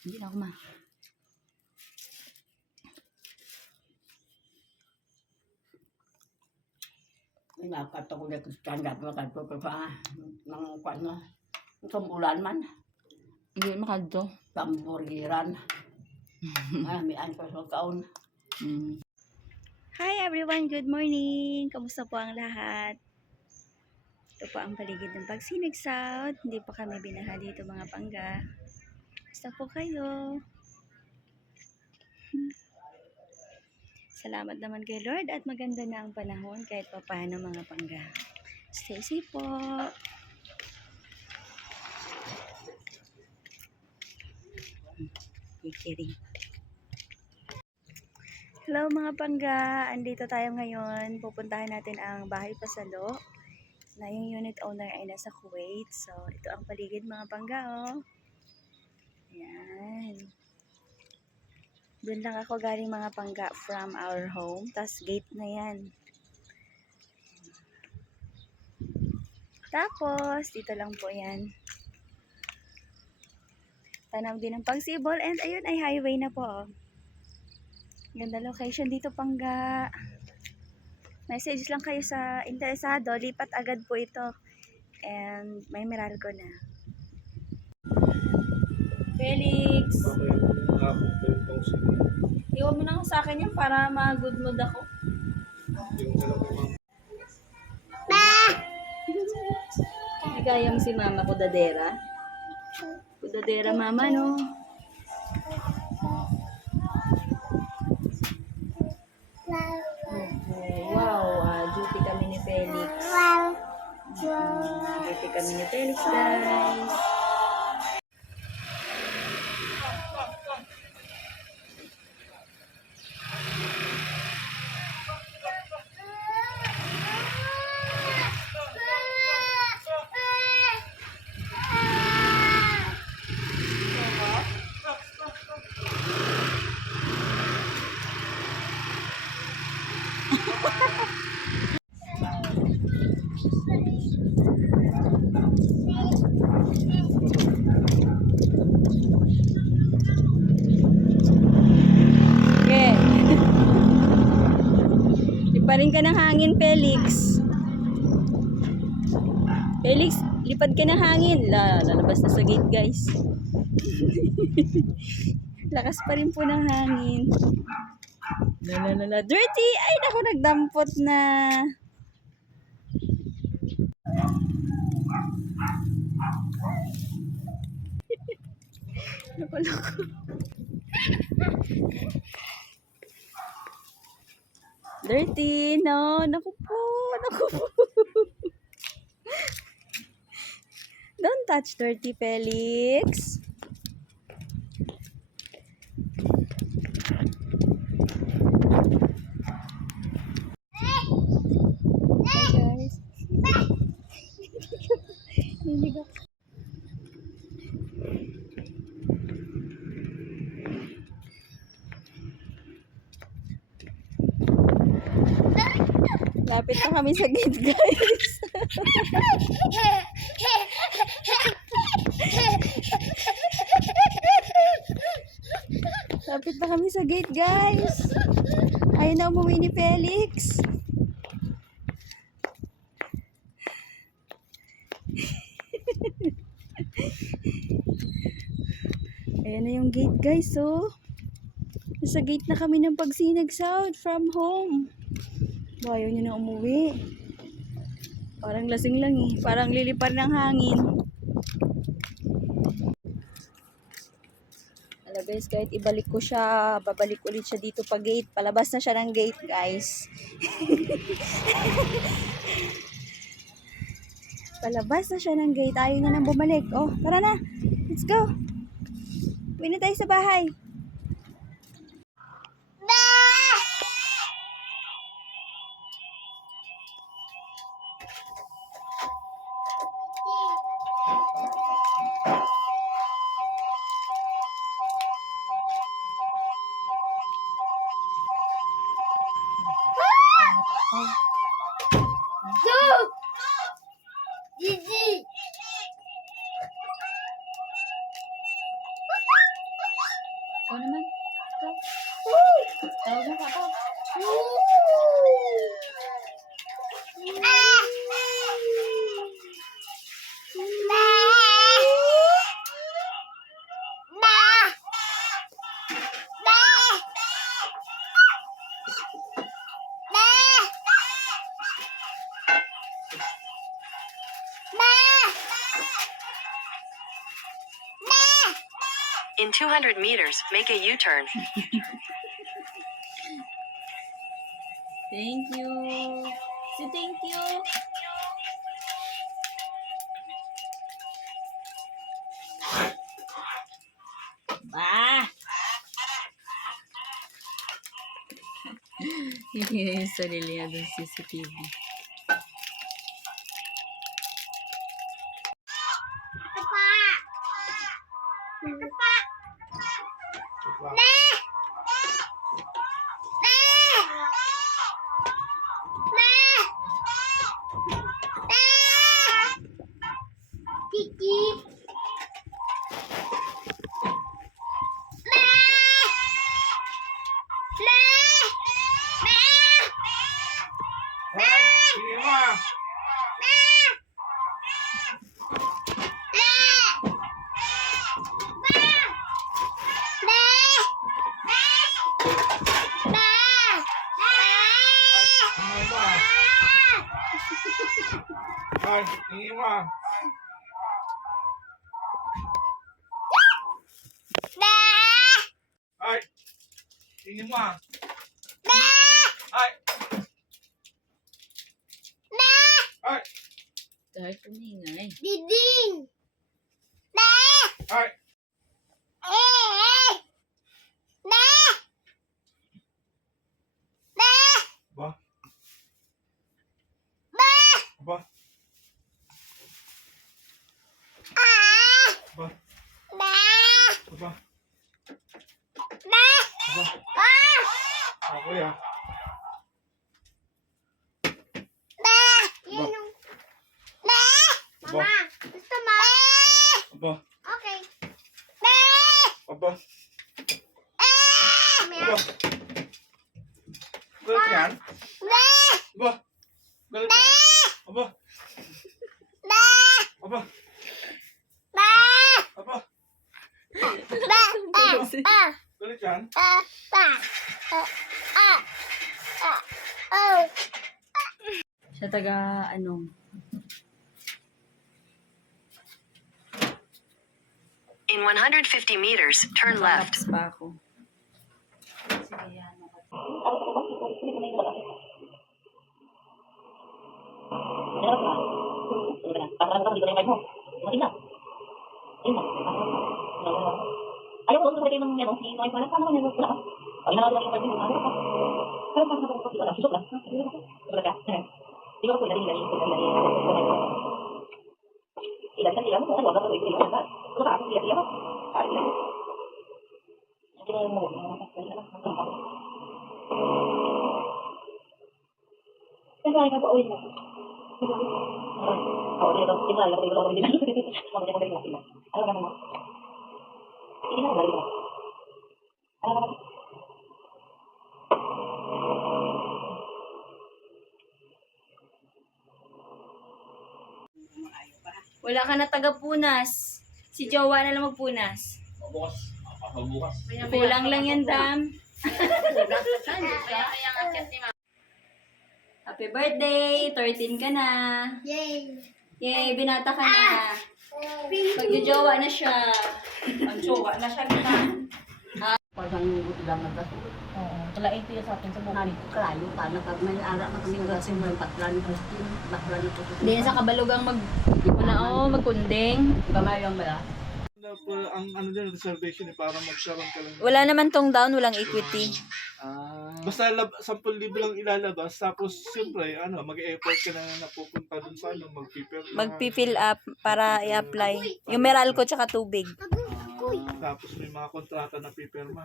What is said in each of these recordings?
Hindi na ako ma. Inakat ako na kandat makanto pa ng kano. Kambulan man. Hindi makadto. Tamburiran. May ko sa kaon. Hi everyone, good morning! Kamusta po ang lahat? Ito po ang paligid ng Pagsinag South. Hindi pa kami binaha dito mga pangga. Basta po kayo. Salamat naman kay Lord at maganda na ang panahon kahit pa paano mga pangga. Stay safe po! Ikiring. Hello mga pangga! Andito tayo ngayon. Pupuntahan natin ang Bahay Pasalo na yung unit owner ay nasa Kuwait. So, ito ang paligid mga pangga, oh. Ayan. Doon lang ako galing mga pangga from our home. Tas gate na yan. Tapos, dito lang po yan. Tanaw din ang Pagsibol. And ayun ay highway na po, oh. Ganda location dito pangga. Message lang kayo sa interesado. Lipat agad po ito. And may Meralco na. Felix! Iwan mo na ako sa akin yan para ma-good mood ako. Nagaya mo si mama kudadera. Kudadera mama, no? Wow, duty kami ni Felix. Duty kami ni Felix, guys. Liparin ka ng hangin, Felix. Felix, lipad ka ng hangin. Lalabas na sa gate, guys. Lakas pa rin po ng hangin. Dirty! Ay, naku, nagdampot na. Loko-loko. Dirty, no. Naku po. Don't touch dirty, Felix. Hi, guys. Hindi ko. Lapit na kami sa gate, guys. Lapit na kami sa gate, guys. Ayaw na umuwi ni Felix. Ayan na yung gate, guys, oh. Nasa gate na kami ng Pagsinag South from home. Ayaw niya na umuwi. Parang lasing lang eh. Parang lilipad ng hangin. Alam guys, kahit ibalik ko siya, babalik ulit siya dito pa gate. Palabas na siya ng gate, guys. Palabas na siya ng gate. Ayaw na nang bumalik. Oh, tara na. Let's go. Uwi na tayo sa bahay. In 200 meters, make a U-turn. Thank you. Si thank you. Bah! Hindi na yung sarili niya dun CCTV. Ay, tingin mo. Ay, tingin mo. Ay. Ay. Dahil kumingay. Diding! Ay. Ba? Ba? Ba? Ba? Ba? Ako ya. Ba? Gusto mo? Ba? Okay. Aba. Aba. Galit yan? Aba. Galit yan? Aba. Aba. Aba. Galit yan? Siya taga, ano, In 150 meters, turn left. laps pa ako. Ayaw ko sa ng ano, si Noy pala paano niya wala. Pag na wala yung ano ka. Pero pa sa ko wala susok lang. Wala ka. Di ko pwede dali dali. Ila sa diyan ko wala ka pwede dali. Ko ta ako diyan. Ay. Kaya mo Kaya ay ka uwi na. Oh, dito kita lang dito lang dito. Mga dito lang sila. Ano ka mo? Ini kan dari mana? Wala ka na taga-punas. Si Jowa na lang magpunas. Bukas. Bukas. Kulang lang yan, Dam. Happy birthday! 13 ka na. Yay! Yay, binata ka na. Magjojowa na siya. Magjowa na siya kita. Parang buti lang nagkasuot. Oo, kalain tiya sa akin sa bukid. Kalayo pa, may ara na kami kasi may patlan ko. Patlan ko. Hindi sa kabalugang magkunding. Gamayang ba? Ang ano din, reservation para magkaroon ka lang. Wala naman tong down, walang equity. Basta 10,000 lang ilalabas, tapos siyempre, mag-e-effort ka na napupunta dun sa mag-prepare ka. Magpi-fill up para i-apply. Yung Meralco tsaka tubig. Tapos may mga kontrata na pipirma.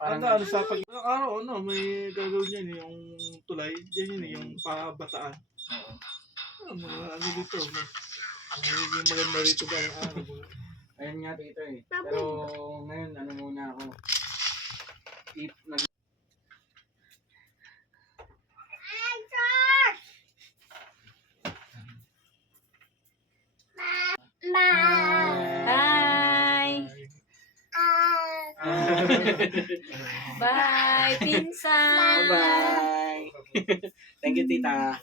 Parang sa pag araw, may gagawin yan, yung tulay, yan yun, yung pabataan. Mga dito, yung maganda rito ba, Ayun nga dito eh. Pero ngayon, muna ako. Bye! Bye, pinsan! Bye! Thank you, tita.